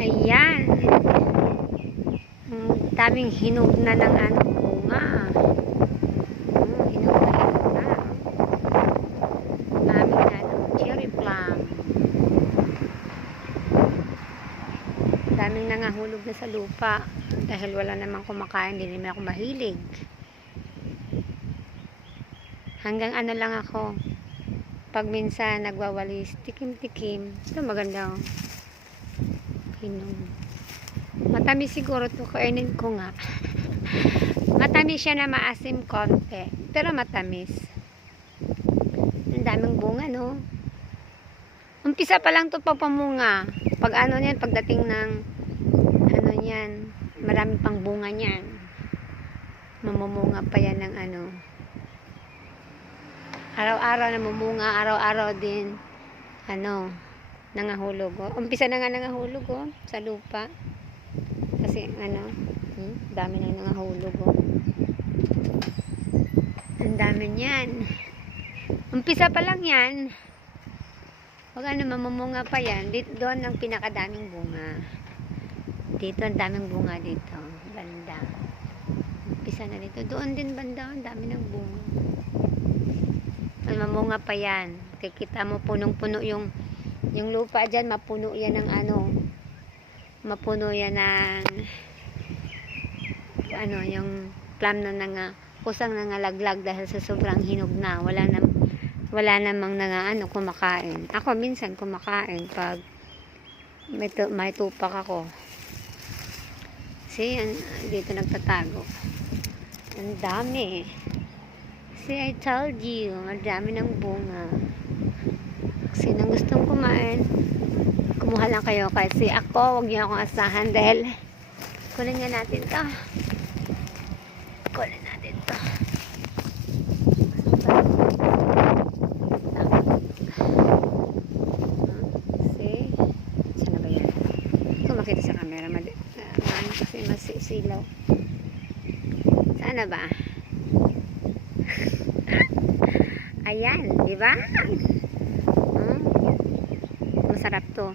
Ayan. Daming hinog na ng bunga. Hinog na. Daming cherry plum. Daming nangahulog na sa lupa. Dahil wala namang kumakain, hindi naman ako mahilig. Hanggang lang ako. Pag minsan nagwawalis, tikim-tikim. Ito maganda. Hinog. Matamis siguro ito. Kainin ko nga. Matamis siya na maasim konti. Pero matamis. Ang daming bunga, no? Umpisa pa lang ito pagpamunga. Pag niyan, pagdating ng niyan, marami pang bunga niyan. Mamumunga pa yan ng araw-araw namumunga, araw-araw din nangahulog. Umpisa na nga nangahulog sa lupa. Kasi dami na nangahulog. Ang dami niyan. Umpisa pa lang yan. Pag mamumunga pa yan, doon ang pinakadaming bunga. Dito ang daming bunga dito, banda. Umpisa na dito. Doon din banda, ang dami ng bunga. Mamunga pa yan. Kikita mo punong-puno yung lupa dyan, mapuno yan ng mapuno yan ng yung plum na kusang nangalaglag dahil sa sobrang hinog na. Wala namang kumakain. Ako minsan kumakain pag may tupak ako. See, dito nagtatago. Ang dami. See, I told you, ang dami ng bunga. Sinong gustong kumain, kumuha lang kayo. Kasi ako, huwag niyo akong asahan dahil kunin nga natin to. Kunin natin to. See? Saan na ba yan? Kung makita sa camera, kasi masisilaw. Saan na ba? Ayan, di ba? Masarap to.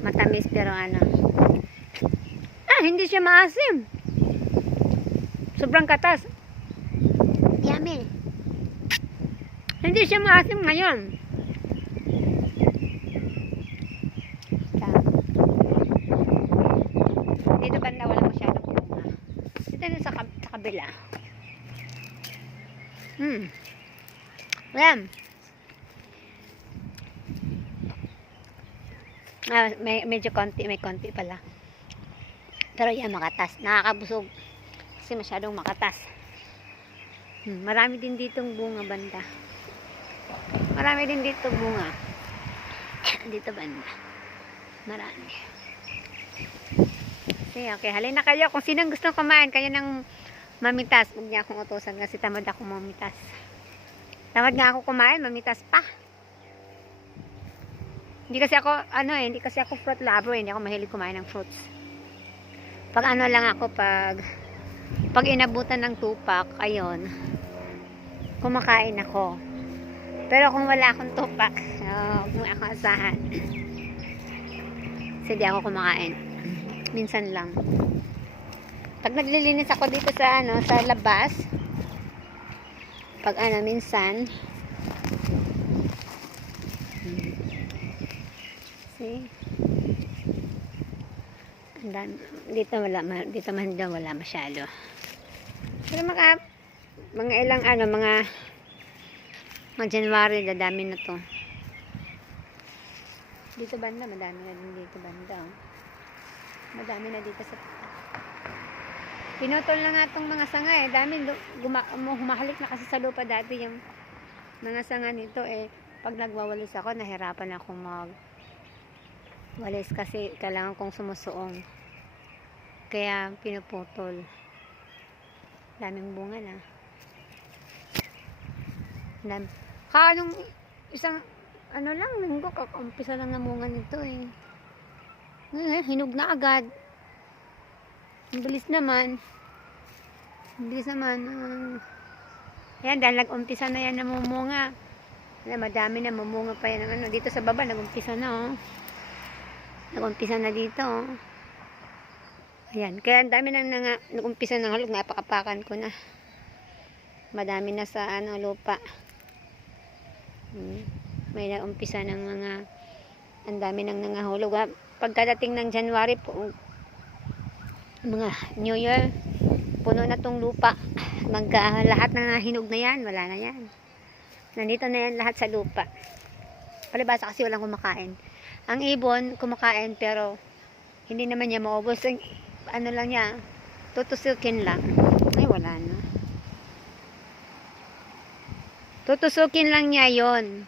Matamis pero hindi siya maasim. Sobrang katas. Yummy. Hindi siya maasim ngayon. Dito banda wala masyadong bunga. Dito na sa kabila. Ayan. Medyo may konti pala. Pero yan, makatas. Nakakabusog. Kasi masyadong makatas. Marami din ditong bunga banda. Marami din dito bunga. Dito banda. Marami. Okay, halina kayo. Kung sinong gustong kumain, kayo ng mamitas. Huwag niya akong utusan kasi tamad ako mamitas. Tamad nga ako kumain, mamitas pa. Hindi kasi ako fruit lover, hindi ako mahilig kumain ng fruits. Pag lang ako, pag inabutan ng tupak, ayun, kumakain ako. Pero kung wala akong tupak, huwag mo akong asahan. Kasi di ako kumakain. Minsan lang. Pag naglilinis ako dito sa sa labas, pag minsan, see, dito man daw wala masyado. Pero mga ilang mga January, dadami na to. Dito banda, madami na din dito banda. Madami na dito sa pinutol na nga itong mga sanga dami humahalik na kasi sa lupa dati yung mga sanga nito pag nagwawalis ako, nahirapan akong magwalis kasi kailangan kong sumusuong. Kaya pinuputol. Daming bunga na. Anong isang linggo, umpisa lang namunga nito hinog na agad. Ang bilis naman. Ayan, dahil nag-umpisa na yan namumunga. Madami na mamunga pa yan. Dito sa baba, nag-umpisa na Nag-umpisa na dito. Oh. Ayan. Kaya ang dami nang nag-umpisa ng halog. Napakapakan ko na. Madami na sa lupa. May nag-umpisa ng mga ang dami nang nangahulog. Pagkadating ng January po, mga New Year, puno na tong lupa. Lahat na hinog na yan. Wala na yan. Nandito na yan lahat sa lupa. Palibasa kasi walang kumakain. Ang ibon, kumakain pero hindi naman niya maubos. Ano lang niya, tutusukin lang. Ay, wala na. Tutusukin lang niya yon.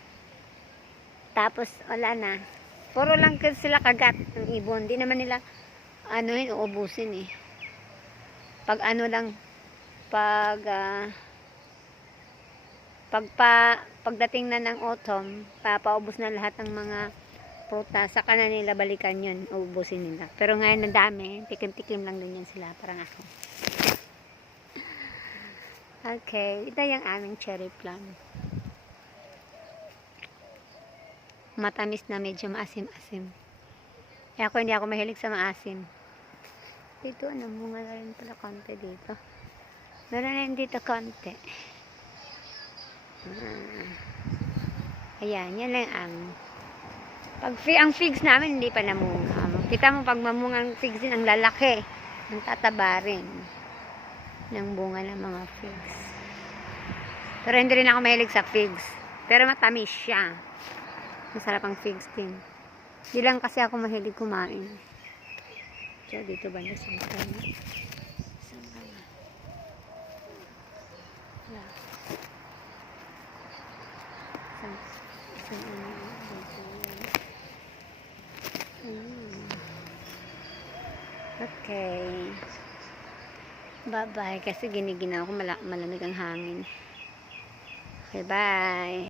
Tapos, wala na. Puro lang sila kagat ng ibon. Di naman nila, uubusin eh. Pag pagdating na ng autumn, papaubos na lahat ng mga prutas, saka na nila balikan yun, uubusin nila. Pero ngayon ang dami, tikim-tikim lang din yan sila, parang ako. Okay, ito yung aming cherry plum. Matamis na, medyo maasim-asim. Kaya hindi ako mahilig sa maasim. Dito, bunga na rin pala konti dito. Meron na rin dito konti. Ayan, yan lang ang figs namin hindi pa namunga. Kita mo pag mamungang figs din, ang lalaki. Ang tataba rin ng bunga ng mga figs. Pero hindi rin ako mahilig sa figs. Pero matamis siya. Masarap ang figs din. Hindi lang kasi ako mahilig kumain. So, dito ba na sa kanya? Okay. Bye-bye. Kasi giniginaw ko malamig ang hangin. Okay, bye.